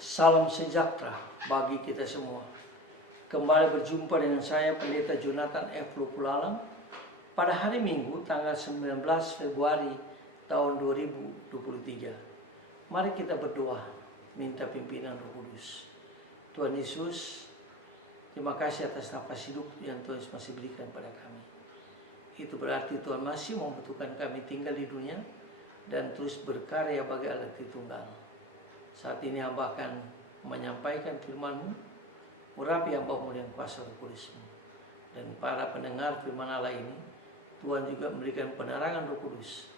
Salam sejahtera bagi kita semua. Kembali berjumpa dengan saya Pendeta Jonathan F. Lupulalam pada hari Minggu tanggal 19 Februari tahun 2023. Mari kita berdoa minta pimpinan Roh Kudus. Tuhan Yesus, terima kasih atas nafas hidup yang Tuhan masih berikan pada kami. Itu berarti Tuhan masih membutuhkan kami tinggal di dunia dan terus berkarya bagi Allah Tritunggal. Saat ini hamba akan menyampaikan firman-Mu, urapi hamba-Mu dengan kuasa Roh Kudus-Mu. Dan para pendengar firman Allah ini, Tuhan juga memberikan penerangan Roh Kudus.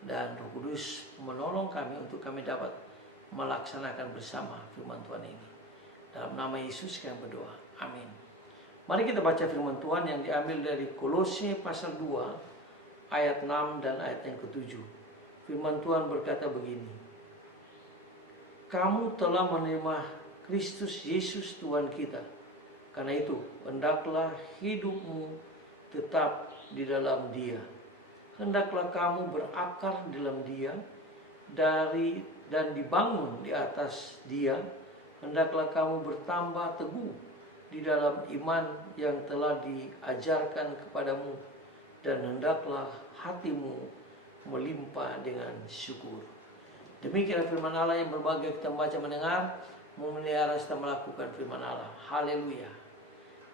Dan Roh Kudus menolong kami untuk kami dapat melaksanakan bersama firman Tuhan ini. Dalam nama Yesus kami berdoa. Amin. Mari kita baca firman Tuhan yang diambil dari Kolose pasal 2 ayat 6 dan ayat yang ke-7. Firman Tuhan berkata begini. Kamu telah menerima Kristus Yesus Tuhan kita. Karena itu, hendaklah hidupmu tetap di dalam Dia. Hendaklah kamu berakar di dalam Dia dan dibangun di atas Dia. Hendaklah kamu bertambah teguh di dalam iman yang telah diajarkan kepadamu. Dan hendaklah hatimu melimpah dengan syukur. Demikian firman Allah yang berbahagia kita membaca mendengar, memelihara serta melakukan firman Allah. Haleluya.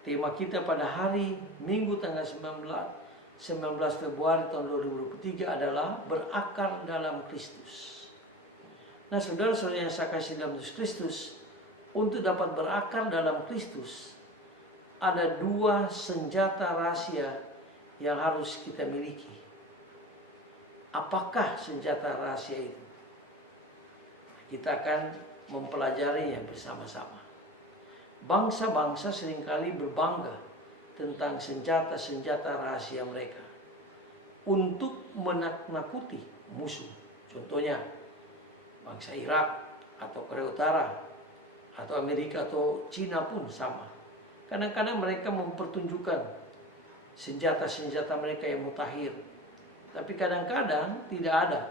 Tema kita pada hari Minggu tanggal 19 Februari tahun 2023 adalah berakar dalam Kristus. Nah, saudara-saudara yang saya kasih dalam Yesus Kristus, untuk dapat berakar dalam Kristus, ada dua senjata rahasia yang harus kita miliki. Apakah senjata rahasia itu? Kita akan mempelajarinya bersama-sama. Bangsa-bangsa seringkali berbangga tentang senjata-senjata rahasia mereka untuk menakut-nakuti musuh. Contohnya bangsa Irak atau Korea Utara atau Amerika atau Cina pun sama. Kadang-kadang mereka mempertunjukkan senjata-senjata mereka yang mutakhir. Tapi kadang-kadang tidak ada.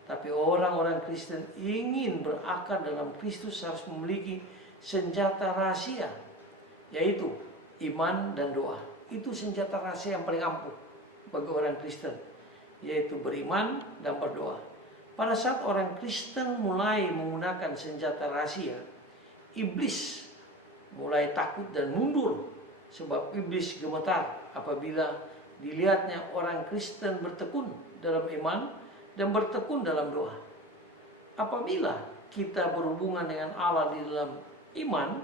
Tapi orang-orang Kristen ingin berakar dalam Kristus harus memiliki senjata rahasia, yaitu iman dan doa. Itu senjata rahasia yang paling ampuh bagi orang Kristen, yaitu beriman dan berdoa. Pada saat orang Kristen mulai menggunakan senjata rahasia, iblis mulai takut dan mundur, sebab iblis gemetar apabila dilihatnya orang Kristen bertekun dalam iman dan bertekun dalam doa. Apabila kita berhubungan dengan Allah di dalam iman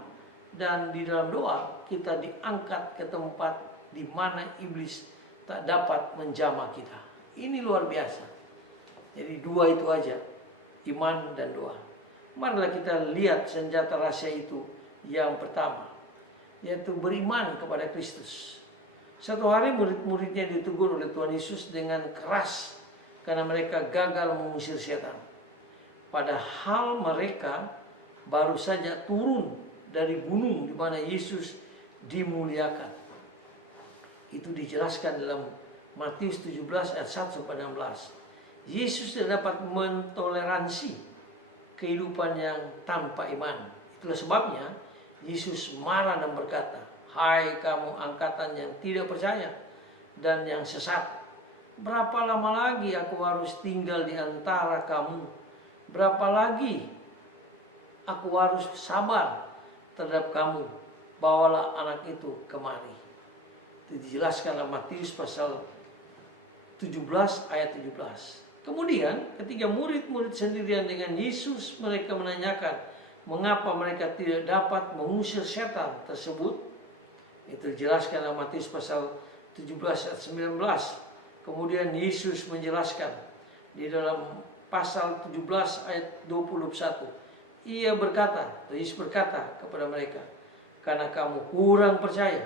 dan di dalam doa, kita diangkat ke tempat di mana iblis tak dapat menjamah kita. Ini luar biasa. Jadi dua itu aja, iman dan doa. Marilah kita lihat senjata rahasia itu. Yang pertama, yaitu beriman kepada Kristus. Satu hari murid-muridnya ditegur oleh Tuhan Yesus dengan keras karena mereka gagal mengusir setan. Padahal mereka baru saja turun dari gunung di mana Yesus dimuliakan. Itu dijelaskan dalam Matius 17 ayat 1-16. Yesus tidak dapat mentoleransi kehidupan yang tanpa iman. Itulah sebabnya Yesus marah dan berkata, "Hai kamu angkatan yang tidak percaya dan yang sesat. Berapa lama lagi aku harus tinggal di antara kamu? Berapa lagi aku harus sabar terhadap kamu? Bawalah anak itu kemari." Itu dijelaskan dalam Matius pasal 17 ayat 17. Kemudian ketika murid-murid sendirian dengan Yesus, mereka menanyakan mengapa mereka tidak dapat mengusir setan tersebut. Itu dijelaskan dalam Matius pasal 17 ayat 19. Kemudian Yesus menjelaskan di dalam pasal 17 ayat 21. Yesus berkata kepada mereka, "Karena kamu kurang percaya,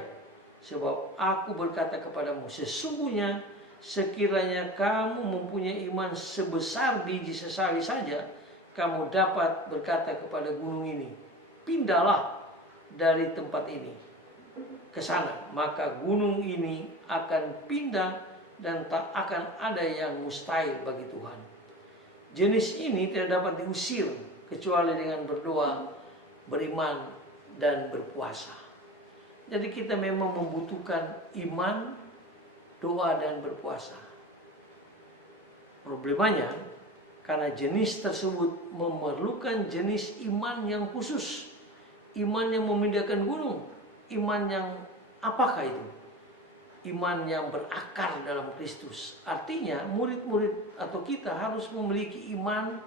sebab aku berkata kepadamu, sesungguhnya sekiranya kamu mempunyai iman sebesar biji sesawi saja, kamu dapat berkata kepada gunung ini, pindahlah dari tempat ini ke sana, maka gunung ini akan pindah dan tak akan ada yang mustahil bagi Tuhan." Jenis ini tidak dapat diusir kecuali dengan berdoa, beriman, dan berpuasa. Jadi kita memang membutuhkan iman, doa, dan berpuasa. Problemanya, karena jenis tersebut memerlukan jenis iman yang khusus. Iman yang memindahkan gunung. Iman yang apakah itu? Iman yang berakar dalam Kristus. Artinya murid-murid atau kita harus memiliki iman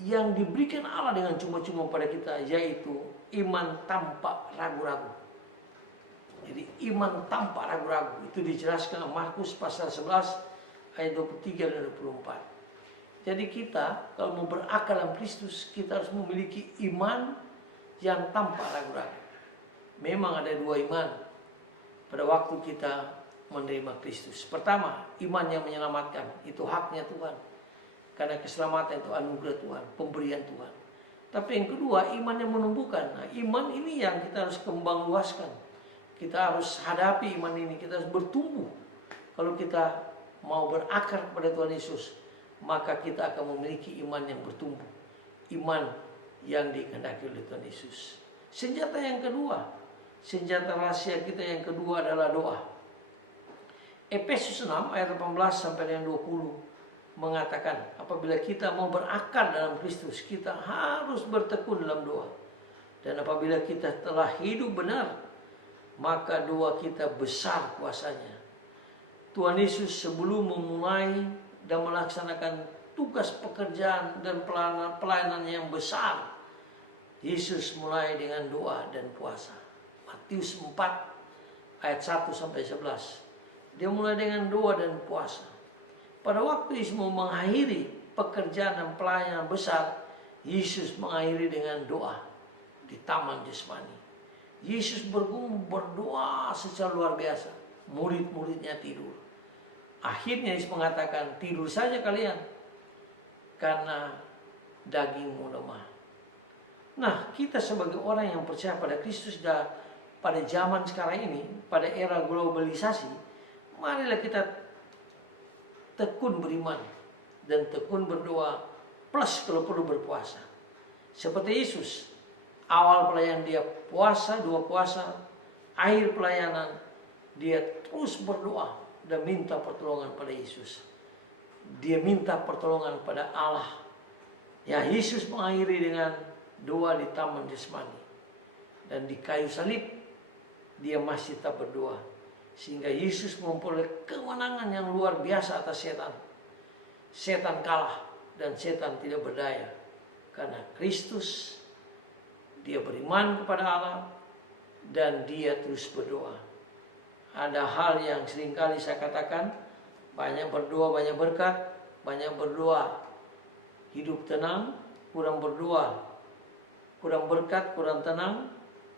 yang diberikan Allah dengan cuma-cuma pada kita, yaitu iman tanpa ragu-ragu. Jadi iman tanpa ragu-ragu itu dijelaskan Markus pasal 11 ayat 23 dan 24. Jadi kita kalau mau berakar dalam Kristus, kita harus memiliki iman yang tanpa ragu-ragu. Memang ada dua iman pada waktu kita menerima Kristus. Pertama, iman yang menyelamatkan, itu haknya Tuhan. Karena keselamatan itu anugerah Tuhan, pemberian Tuhan. Tapi yang kedua, iman yang menumbuhkan. Nah, iman ini yang kita harus kembang luaskan. Kita harus hadapi iman ini, kita harus bertumbuh. Kalau kita mau berakar kepada Tuhan Yesus, maka kita akan memiliki iman yang bertumbuh. Iman yang dikehendaki oleh Tuhan Yesus. Senjata yang kedua, senjata rahasia kita yang kedua adalah doa. Efesus 6 ayat 18 sampai dengan 20 mengatakan, apabila kita mau berakar dalam Kristus, kita harus bertekun dalam doa. Dan apabila kita telah hidup benar, maka doa kita besar kuasanya. Tuhan Yesus sebelum memulai dan melaksanakan tugas pekerjaan dan pelayanan yang besar, Yesus mulai dengan doa dan puasa. Matius 4 ayat 1 sampai 11. Dia mulai dengan doa dan puasa. Pada waktu Yesus mau mengakhiri pekerjaan dan pelayanan besar, Yesus mengakhiri dengan doa di Taman Getsemani. Yesus bergumul berdoa secara luar biasa. Murid-muridnya tidur. Akhirnya Yesus mengatakan, tidur saja kalian, karena dagingmu lemah. Nah, kita sebagai orang yang percaya pada Kristus dan pada zaman sekarang ini, pada era globalisasi, marilah kita tekun beriman dan tekun berdoa, plus kalau perlu berpuasa. Seperti Yesus, awal pelayanan dia puasa, 2 puasa, akhir pelayanan dia terus berdoa dan minta pertolongan pada Yesus. Dia minta pertolongan pada Allah. Ya, Yesus mengakhiri dengan doa di Taman Getsemani. Dan di kayu salib, dia masih tetap berdoa. Sehingga Yesus memperoleh kemenangan yang luar biasa atas setan. Setan kalah dan setan tidak berdaya. Karena Kristus, dia beriman kepada Allah dan dia terus berdoa. Ada hal yang seringkali saya katakan, banyak berdoa, banyak berkat, banyak berdoa, hidup tenang, kurang berdoa, kurang berkat, kurang tenang,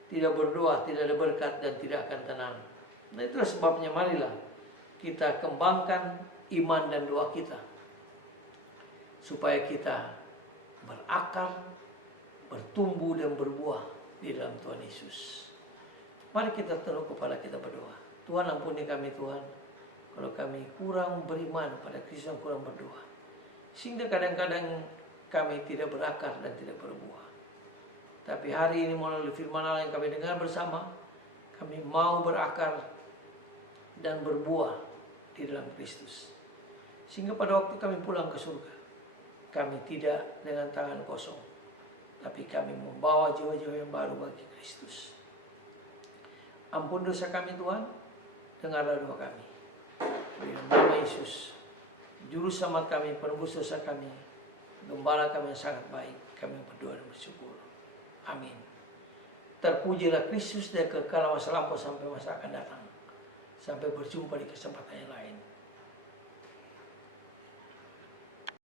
tidak berdoa, tidak ada berkat dan tidak akan tenang. Nah, itulah sebabnya marilah kita kembangkan iman dan doa kita. Supaya kita berakar, bertumbuh dan berbuah di dalam Tuhan Yesus. Mari kita taruh kepala kita berdoa. Tuhan, ampuni kami Tuhan, kalau kami kurang beriman pada Kristus, kurang berdoa. Sehingga kadang-kadang kami tidak berakar dan tidak berbuah. Tapi hari ini melalui firman Allah yang kami dengar bersama, kami mau berakar dan berbuah di dalam Kristus. Sehingga pada waktu kami pulang ke surga, kami tidak dengan tangan kosong, tapi kami membawa jiwa-jiwa yang baru bagi Kristus. Ampun dosa kami Tuhan, dengarlah doa kami. Di nama Yesus, Juru Selamat kami, penebus dosa kami, Gembala kami yang sangat baik, kami berdoa dan bersyukur. Amin. Terpujilah Kristus dari kekal masa lampau sampai masa akan datang. Sampai berjumpa di kesempatan yang lain.